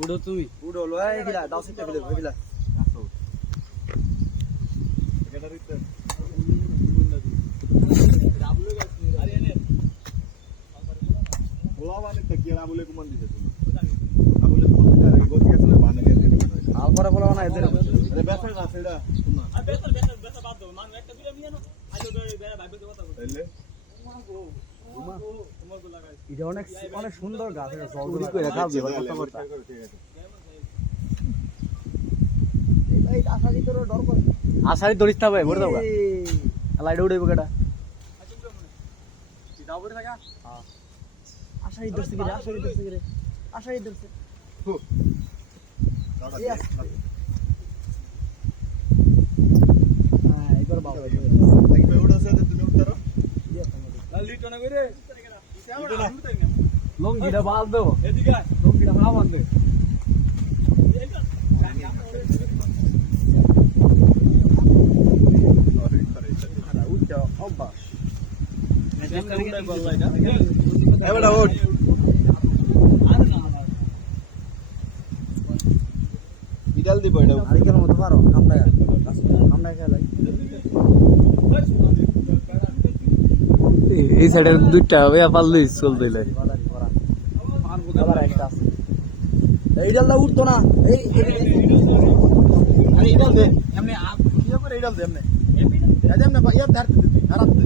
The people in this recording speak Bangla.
উড়ো তুমি উড়ো লো এগুলা দাও সিটে ফেলে এগুলা আলপরে বলা না এদের বেসা না সেটা শোনা আর বেসা বাদ দাও মান একটা বিলে নিয়ে নাও আইলো বেরা ভাইবে কথা বল তাইলে এটা অনেক অনেক সুন্দর গাছ এটা জলদি করে খাও দিয়ে কথা বলতা এই আশারি তোর ডর কর আশারি দড়িস না ভাই ভরে দাও গা লাইট উড়াইবো কেডা দাও ভরে থাকা হ্যাঁ আশারি দড়ছে কি রে আশারি দড়ছে হ্যাঁ এবার বাবা লাগবে উড়াছে তুমি উঠতারো লিটো না করে লঙ্গিটা বাল দাও এদিকে লঙ্গিটা না বাঁধে এবারে ওঠ বিড়াল দিব এটা আরেকের মতো পারো কামড়ায় খেলাই এই সাইডে দুইটা হবে পারলে স্কুল দিলে এই ডালটা উঠতো না এই ডাল দে এমনি কি করে এই ডাল দে এমনি এমনি ইয়া ধারতে দিতি হারাতে